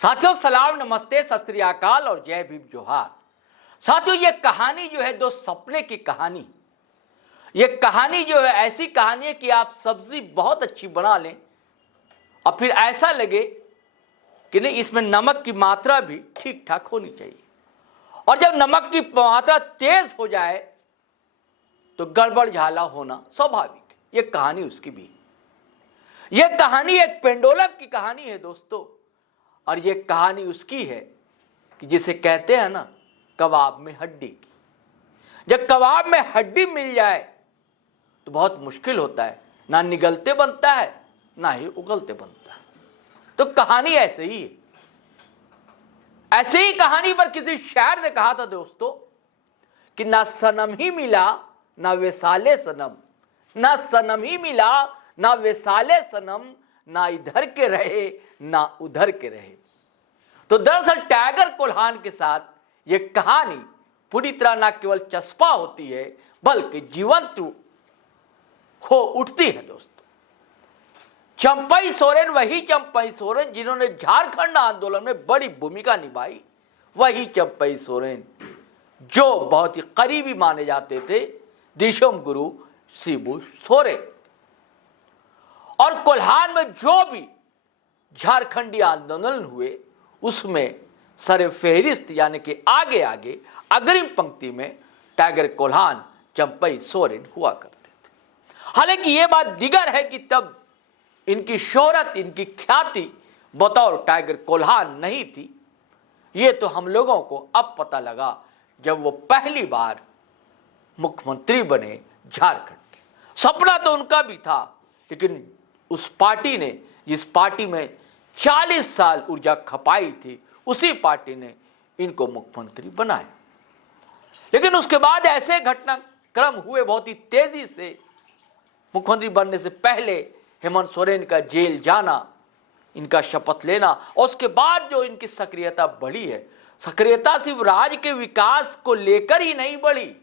साथियों सलाम, नमस्ते, सत श्री अकाल और जय भीम जोहार। साथियों ये कहानी जो है दो सपने की कहानी। ये कहानी जो है ऐसी कहानी है कि आप सब्जी बहुत अच्छी बना लें और फिर ऐसा लगे कि नहीं इसमें नमक की मात्रा भी ठीक ठाक होनी चाहिए, और जब नमक की मात्रा तेज हो जाए तो गड़बड़ झाला होना स्वाभाविक। ये कहानी उसकी भी। ये कहानी एक पेंडोलम की कहानी है दोस्तों, और ये कहानी उसकी है कि जिसे कहते हैं ना कबाब में हड्डी की। जब कबाब में हड्डी मिल जाए तो बहुत मुश्किल होता है, ना निगलते बनता है ना ही उगलते बनता है। तो कहानी ऐसे ही है। ऐसे ही कहानी पर किसी शायर ने कहा था दोस्तों कि ना सनम ही मिला ना वेसाले सनम, ना सनम ही मिला ना वेसाले सनम, ना इधर के रहे ना उधर के रहे। तो दरअसल टाइगर कोल्हान के साथ यह कहानी पूरी तरह न केवल चस्पा होती है बल्कि जीवंत हो उठती है दोस्तों। चंपई सोरेन वही चंपई सोरेन जिन्होंने झारखंड आंदोलन में बड़ी भूमिका निभाई, वही चंपई सोरेन जो बहुत ही करीबी माने जाते थे दिशोम गुरु शिबू सोरेन। और कोल्हान में जो भी झारखंडी आंदोलन हुए उसमें सरे फेहरिस्त यानी कि आगे आगे अग्रिम पंक्ति में टाइगर कोल्हान चंपई सोरेन हुआ करते थे। हालांकि ये बात दिगर है कि तब इनकी शोहरत, इनकी ख्याति बतौर टाइगर कोल्हान नहीं थी। ये तो हम लोगों को अब पता लगा जब वो पहली बार मुख्यमंत्री बने झारखंड के। सपना तो उनका भी था, लेकिन उस पार्टी ने, जिस पार्टी में 40 साल ऊर्जा खपाई थी, उसी पार्टी ने इनको मुख्यमंत्री बनाया। लेकिन उसके बाद ऐसे घटनाक्रम हुए बहुत ही तेजी से। मुख्यमंत्री बनने से पहले हेमंत सोरेन का जेल जाना, इनका शपथ लेना, और उसके बाद जो इनकी सक्रियता बढ़ी है, सक्रियता सिर्फ राज्य के विकास को लेकर ही नहीं बढ़ी।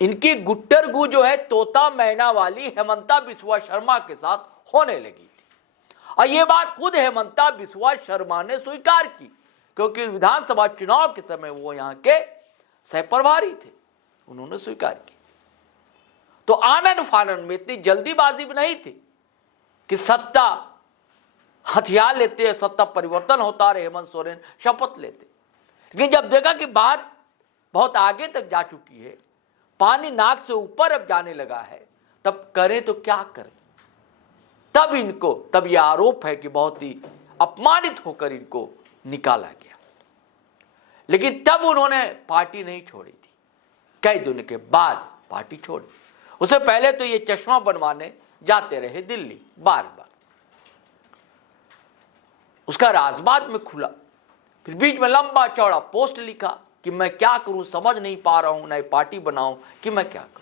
इनकी गुट्टरगू जो है तोता मैना वाली हेमंता बिस्वा शर्मा के साथ होने लगी थी, और ये बात खुद हेमंता बिस्वा शर्मा ने स्वीकार की, क्योंकि विधानसभा चुनाव के समय वो यहाँ के सह प्रभारी थे, उन्होंने स्वीकार की। तो आनन फानन में इतनी जल्दीबाजी भी नहीं थी कि सत्ता हथियार लेते, सत्ता परिवर्तन होता रहे, हेमंत सोरेन शपथ लेते। लेकिन जब देखा कि बात बहुत आगे तक जा चुकी है, पानी नाक से ऊपर अब जाने लगा है, तब करें तो क्या करें। तब यह आरोप है कि बहुत ही अपमानित होकर इनको निकाला गया। लेकिन तब उन्होंने पार्टी नहीं छोड़ी थी, कई दिनों के बाद पार्टी छोड़ी। उससे पहले तो ये चश्मा बनवाने जाते रहे दिल्ली बार बार। उसका राजबाग में खुला, फिर बीच में लंबा चौड़ा पोस्ट लिखा कि मैं क्या करूं, समझ नहीं पा रहा हूं, नई पार्टी बनाऊं कि मैं क्या करूं।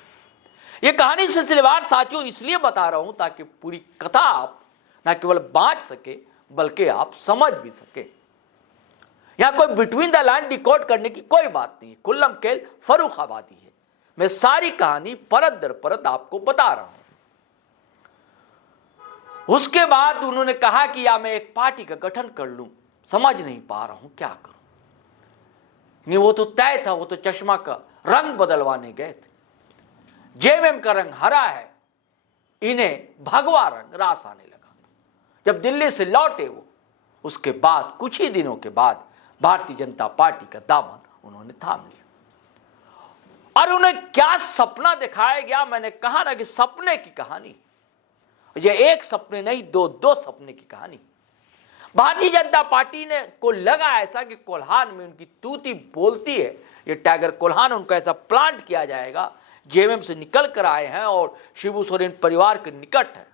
यह कहानी सिलसिलेवार साथियों इसलिए बता रहा हूं ताकि पूरी कथा आप न केवल बांट सके बल्कि आप समझ भी सके। यहां कोई बिटवीन द लाइन डिकोड करने की कोई बात नहीं, खुल्लम खेल फर्रुखाबादी है। मैं सारी कहानी परत दर परत आपको बता रहा हूं। उसके बाद उन्होंने कहा कि या मैं एक पार्टी का गठन कर लूं, समझ नहीं पा रहा हूं क्या करूं। नहीं, वो तो तय था, वो तो चश्मा का रंग बदलवाने गए थे। जेएमएम का रंग हरा है, इन्हें भगवा रंग रास आने लगा। जब दिल्ली से लौटे वो, उसके बाद कुछ ही दिनों के बाद भारतीय जनता पार्टी का दामन उन्होंने थाम लिया। और उन्हें क्या सपना दिखाया गया, मैंने कहा ना कि सपने की कहानी। ये एक सपने नहीं, दो सपने की कहानी। भारतीय जनता पार्टी ने को लगा ऐसा कि कोल्हान में उनकी तूती बोलती है, ये टाइगर कोल्हान, उनको ऐसा प्लांट किया जाएगा। जेएमएम से निकल कर आए हैं और शिबू सोरेन परिवार के निकट है।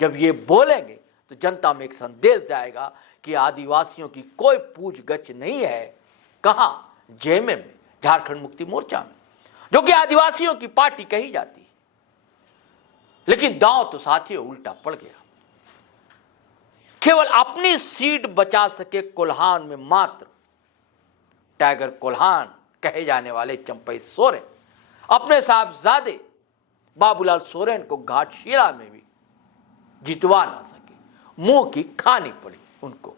जब ये बोलेंगे तो जनता में एक संदेश जाएगा कि आदिवासियों की कोई पूछ गछ नहीं है। कहां? जेएमएम में, झारखंड मुक्ति मोर्चा में, जो कि आदिवासियों की पार्टी कही जाती है। लेकिन दांव तो साथियों उल्टा पड़ गया। केवल अपनी सीट बचा सके कोल्हान में मात्र टाइगर कोल्हान कहे जाने वाले चंपई सोरेन अपने साहबजादे बाबूलाल सोरेन को घाटशिला में भी जितवा ना सके। मुंह की खानी पड़ी उनको।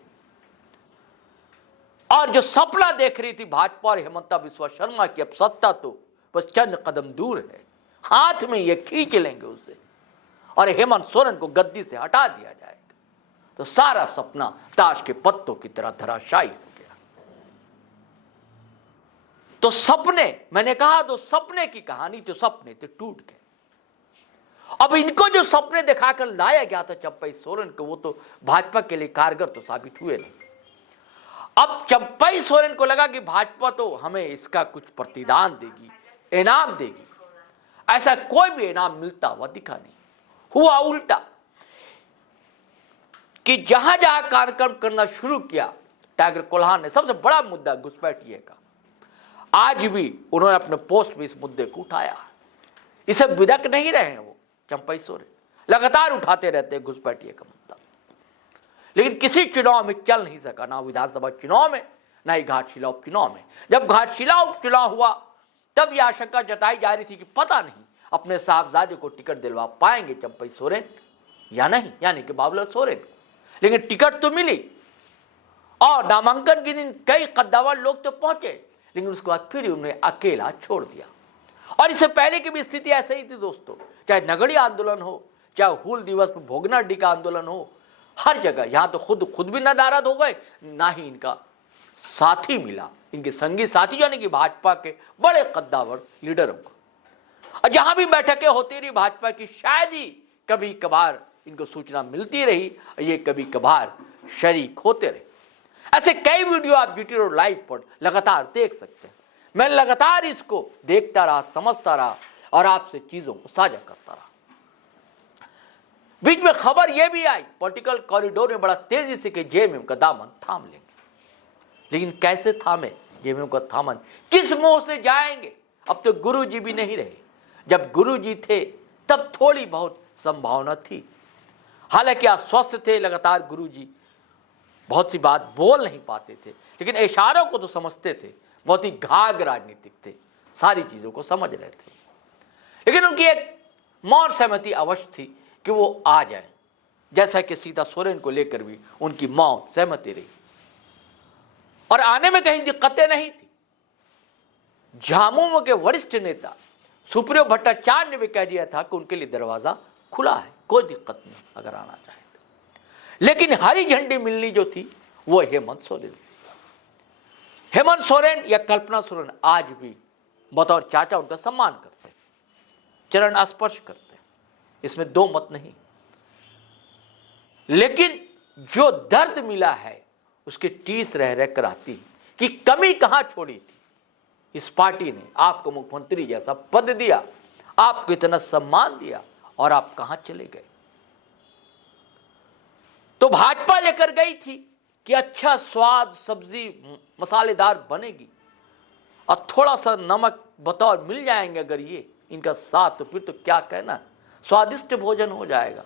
और जो सपना देख रही थी भाजपा और हेमंता बिस्वा शर्मा की, अब सत्ता तो बस चंद कदम दूर है, हाथ में ये खींच लेंगे उसे और हेमंत सोरेन को गद्दी से हटा दिया जाएगा, तो सारा सपना ताश के पत्तों की तरह धराशायी हो गया। तो सपने, मैंने कहा तो सपने की कहानी, जो सपने थे टूट गए। अब इनको जो सपने दिखाकर लाया गया था चंपई सोरेन को, वो तो भाजपा के लिए कारगर तो साबित हुए नहीं। अब चंपई सोरेन को लगा कि भाजपा तो हमें इसका कुछ प्रतिदान देगी, इनाम देगी। ऐसा कोई भी इनाम मिलता हुआ दिखा नहीं। हुआ उल्टा कि जहां जहां कार्यक्रम करना शुरू किया टाइगर कोल्हान ने, सबसे बड़ा मुद्दा घुसपैठिए का, आज भी उन्होंने अपने पोस्ट में इस मुद्दे को उठाया। इसे विदक नहीं रहे हैं वो चंपई सोरेन, लगातार उठाते रहते हैं घुसपैठिए का मुद्दा, लेकिन किसी चुनाव में चल नहीं सका, ना विधानसभा चुनाव में, ना ही घाटशिला उपचुनाव में। जब घाटशिला उपचुनाव हुआ तब यह आशंका जताई जा रही थी कि पता नहीं अपने साहबजादे को टिकट दिलवा पाएंगे चंपई सोरेन या नहीं, यानी कि बाबूलाल सोरेन। लेकिन टिकट तो मिली और नामांकन के दिन कई कद्दावर लोग तो पहुंचे, लेकिन उसके बाद फिर उन्हें अकेला छोड़ दिया। और इससे पहले की भी स्थिति ऐसे ही थी दोस्तों, चाहे नगड़ी आंदोलन हो, चाहे हूल दिवस में भोगनाडीह का आंदोलन हो, हर जगह यहां तो खुद भी नदारद हो गए, ना ही इनका साथी मिला, इनके संगी साथी यानी कि भाजपा के बड़े कद्दावर लीडरों को। और जहां भी बैठकें होती रही भाजपा की, शायद ही कभी कभार इनको सूचना मिलती रही, ये कभी कभार शरीक होते रहे। ऐसे कई वीडियो आप जीटी रोड लाइव पर लगातार देख सकते हैं। मैं लगातार इसको देखता रहा, समझता रहा और आपसे चीजों को साझा करता रहा। बीच में खबर यह भी आई पॉलिटिकल कॉरिडोर में बड़ा तेजी से कि जेएमएम का दामन थाम लेंगे, लेकिन कैसे थामे जेएमएम का थामन, किस मुंह से जाएंगे? अब तो गुरुजी भी नहीं रहे, जब गुरुजी थे तब थोड़ी बहुत संभावना थी, हालांकि अस्वस्थ थे लगातार गुरुजी, बहुत सी बात बोल नहीं पाते थे, लेकिन इशारों को तो समझते थे, बहुत ही घाघ राजनीतिक थे, सारी चीजों को समझ रहे थे। लेकिन उनकी एक मौन सहमति अवश्य थी कि वो आ जाए, जैसा कि सीता सोरेन को लेकर भी उनकी मौन सहमति रही और आने में कहीं दिक्कतें नहीं थी। झामुमो के वरिष्ठ नेता सुप्रियो भट्टाचार्य ने भी कह दिया था कि उनके लिए दरवाजा खुला है, कोई दिक्कत नहीं अगर आना चाहे। लेकिन हरी झंडी मिलनी जो थी वो हेमंत सोरेन से। हेमंत सोरेन या कल्पना सोरेन आज भी बतौर चाचा उनका सम्मान करते हैं, चरण स्पर्श करते हैं, इसमें दो मत नहीं। लेकिन जो दर्द मिला है उसकी टीस रह रहकर आती कि कमी कहां छोड़ी थी। इस पार्टी ने आपको मुख्यमंत्री जैसा पद दिया, आपको इतना सम्मान दिया और आप कहां चले गए? तो भाजपा लेकर गई थी कि अच्छा स्वाद सब्जी मसालेदार बनेगी और थोड़ा सा नमक बतौर मिल जाएंगे अगर ये इनका साथ, तो फिर तो क्या कहना, स्वादिष्ट भोजन हो जाएगा।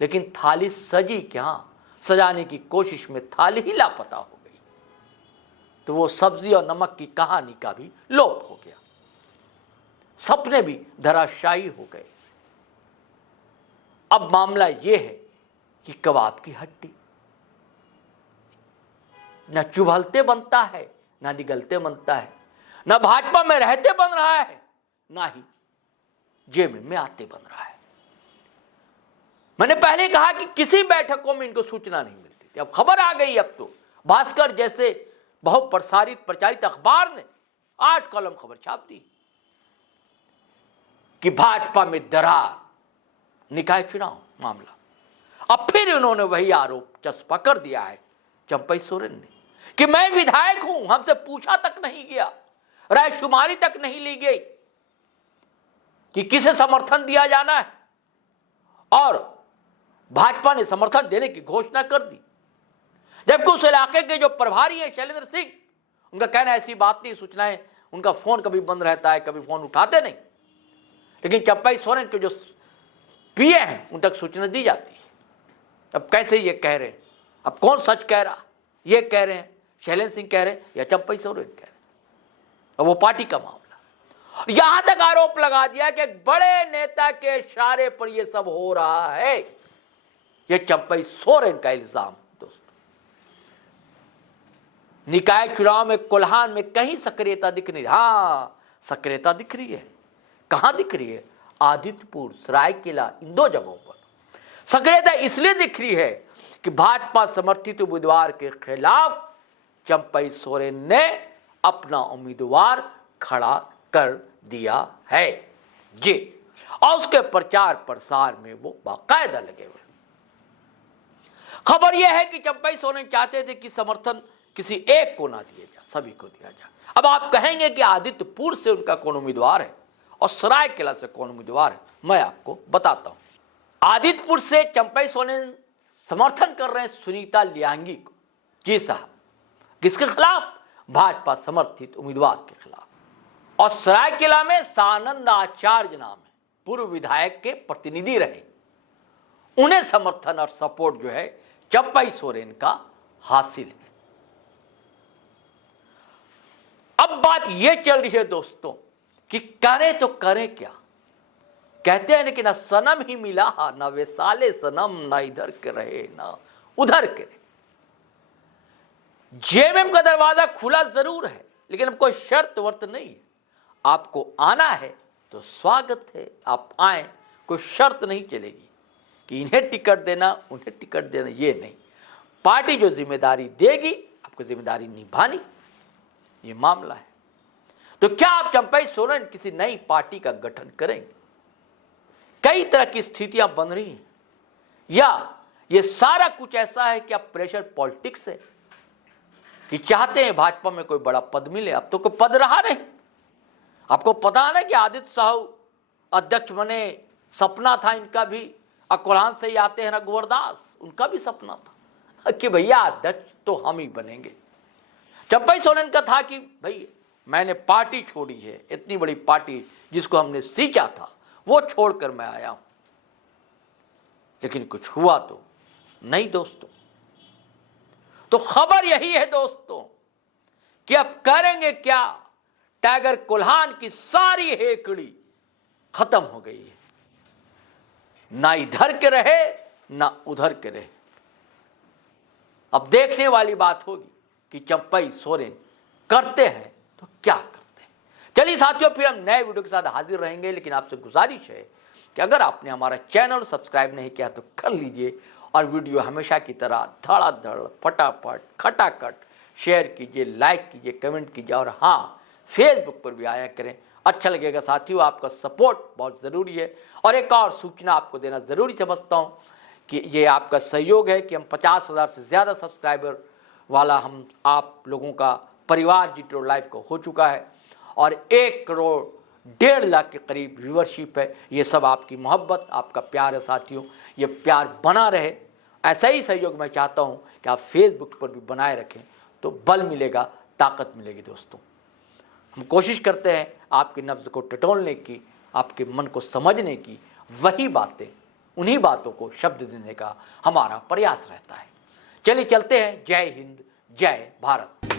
लेकिन थाली सजी क्या, सजाने की कोशिश में थाली ही लापता हो गई, तो वो सब्जी और नमक की कहानी का भी लोप हो गया, सपने भी धराशायी हो गए। अब मामला ये है कि कबाब की हड्डी न चुभलते बनता है, ना निगलते बनता है, ना भाजपा में रहते बन रहा है, ना ही जेएमएम में आते बन रहा है। मैंने पहले कहा कि किसी बैठकों में इनको सूचना नहीं मिलती थी, अब खबर आ गई। अब तो भास्कर जैसे बहुत प्रचारित अखबार ने 8 कॉलम खबर छाप दी कि भाजपा में दरार, निकाय चुनाव मामला। अब फिर उन्होंने वही आरोप चस्पा कर दिया है चंपई सोरेन ने कि मैं विधायक हूं, हमसे पूछा तक नहीं गया, रायशुमारी तक नहीं ली गई कि किसे समर्थन दिया जाना है, और भाजपा ने समर्थन देने की घोषणा कर दी। जबकि उस इलाके के जो प्रभारी हैं शैलेंद्र सिंह, उनका कहना ऐसी बात नहीं, सूचनाएं उनका फोन कभी बंद रहता है, कभी फोन उठाते नहीं, लेकिन चंपई सोरेन के जो पीए हैं उन तक सूचना दी जाती है। अब कैसे ये कह रहे हैं, अब कौन सच कह रहा, ये कह रहे हैं शैलेंद्र सिंह कह रहे हैं या चंपई सोरेन कह रहे हैं? अब वो पार्टी का मामला। यहां तक आरोप लगा दिया कि एक बड़े नेता के इशारे पर यह सब हो रहा है। यह चंपई सोरेन का इल्जाम दोस्तों, निकाय चुनाव में कोल्हान में कहीं सक्रियता दिख नहीं, हाँ सक्रियता दिख रही है। कहां दिख रही है? आदित्यपुर, सरायकेला, इन 2 जगहों पर सक्रियता इसलिए दिख रही है कि भाजपा समर्थित उम्मीदवार के खिलाफ चंपई सोरेन ने अपना उम्मीदवार खड़ा कर दिया है जी, और उसके प्रचार प्रसार में वो बाकायदा लगे हुए। खबर यह है कि चंपई सोरेन चाहते थे कि समर्थन किसी एक को ना दिया जाए, सभी को दिया जाए। अब आप कहेंगे कि आदित्यपुर से उनका कौन उम्मीदवार है और सरायकेला से कौन उम्मीदवार है, मैं आपको बताता हूं। आदित्यपुर से चंपई सोरेन समर्थन कर रहे हैं सुनीता लियांगी को, जी साहब। किसके खिलाफ? भाजपा समर्थित उम्मीदवार के खिलाफ। और सरायकेला में सानंद आचार्य नाम है, पूर्व विधायक के प्रतिनिधि रहे, उन्हें समर्थन और सपोर्ट जो है चंपई सोरेन का हासिल है। अब बात यह चल रही है दोस्तों कि करें तो करें क्या। कहते हैं लेकिन ना सनम ही मिला, ना वे साले सनम, ना इधर के रहे ना उधर के रहे। जेएमएम का दरवाजा खुला जरूर है, लेकिन अब कोई शर्त वर्त नहीं है। आपको आना है तो स्वागत है, आप आए, कोई शर्त नहीं चलेगी कि इन्हें टिकट देना उन्हें टिकट देना, ये नहीं। पार्टी जो जिम्मेदारी देगी आपको जिम्मेदारी निभानी, ये मामला है। तो क्या आप चंपई सोरेन किसी नई पार्टी का गठन करेंगे? कई तरह की स्थितियां बन रही हैं, या ये सारा कुछ ऐसा है कि आप प्रेशर पॉलिटिक्स है कि चाहते हैं भाजपा में कोई बड़ा पद मिले। अब तो कोई पद रहा नहीं। आपको पता है ना कि आदित्य साहू अध्यक्ष बने, सपना था इनका भी। कोल्हान से ही आते हैं रघुवर दास, उनका भी सपना था कि भैया अध्यक्ष तो हम ही बनेंगे। चंपई सोरेन का था कि भाई मैंने पार्टी छोड़ी है, इतनी बड़ी पार्टी जिसको हमने सींचा था वो छोड़कर मैं आया हूं। लेकिन कुछ हुआ तो नहीं दोस्तों। तो खबर यही है दोस्तों कि अब करेंगे क्या। टाइगर कोल्हान की सारी हेकड़ी खत्म हो गई है, ना इधर के रहे ना उधर के रहे। अब देखने वाली बात होगी कि चंपई सोरेन करते हैं तो क्या करते हैं। चलिए साथियों, फिर हम नए वीडियो के साथ हाजिर रहेंगे, लेकिन आपसे गुजारिश है कि अगर आपने हमारा चैनल सब्सक्राइब नहीं किया तो कर लीजिए, और वीडियो हमेशा की तरह धड़ाधड़ फटाफट खटाखट शेयर कीजिए, लाइक कीजिए, कमेंट कीजिए, और हाँ फेसबुक पर भी आया करें। अच्छा लगेगा साथियों, आपका सपोर्ट बहुत ज़रूरी है। और एक और सूचना आपको देना ज़रूरी समझता हूँ कि ये आपका सहयोग है कि हम 50,000 से ज़्यादा सब्सक्राइबर वाला हम आप लोगों का परिवार जी लाइव को हो चुका है, और 1 करोड़ 1.5 लाख के करीब व्यूवरशिप है। ये सब आपकी मोहब्बत, आपका प्यार है साथियों। ये प्यार बना रहे, ऐसा ही सहयोग मैं चाहता हूँ कि आप फेसबुक पर भी बनाए रखें, तो बल मिलेगा, ताकत मिलेगी दोस्तों। हम कोशिश करते हैं आपकी नब्ज़ को टटोलने की, आपके मन को समझने की, वही बातें, उन्हीं बातों को शब्द देने का हमारा प्रयास रहता है। चलिए चलते हैं। जय हिंद, जय भारत।